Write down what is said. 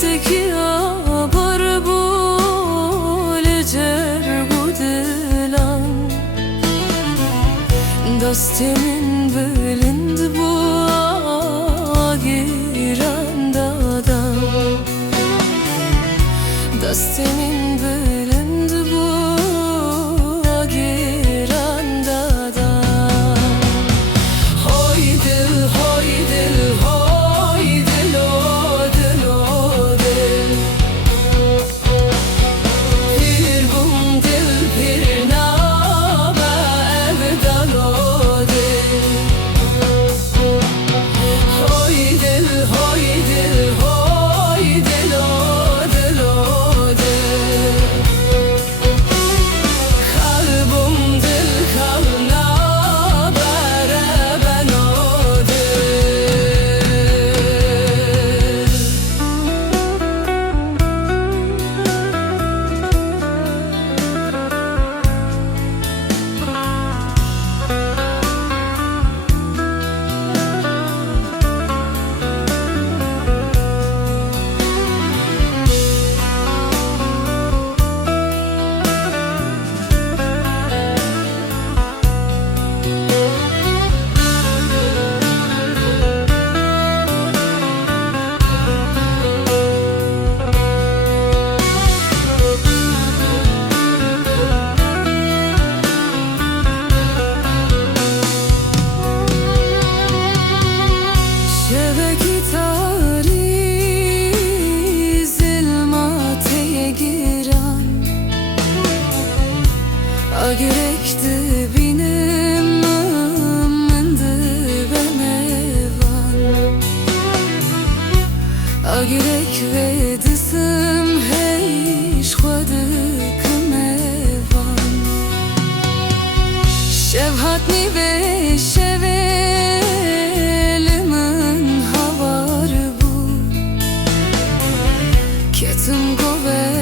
تکی آبار بول جر بودلان دستمین بلند bu giren dağdan دستمین بلند bu giren dağdan Hoy dil hoy dil hoy dil o dil o dil Pir bum dil pir name evdan o dil Hoy dil hoy dil hoy dil o dil o dil Kalbum dil kalna bere ben o dil شبکی تاری zilmateye giren Agrekti benim ömrümdü ben evan Agrek ve dizim heyiş koydukım evan Şevhatni ve şevelimin havar bu Ketim gove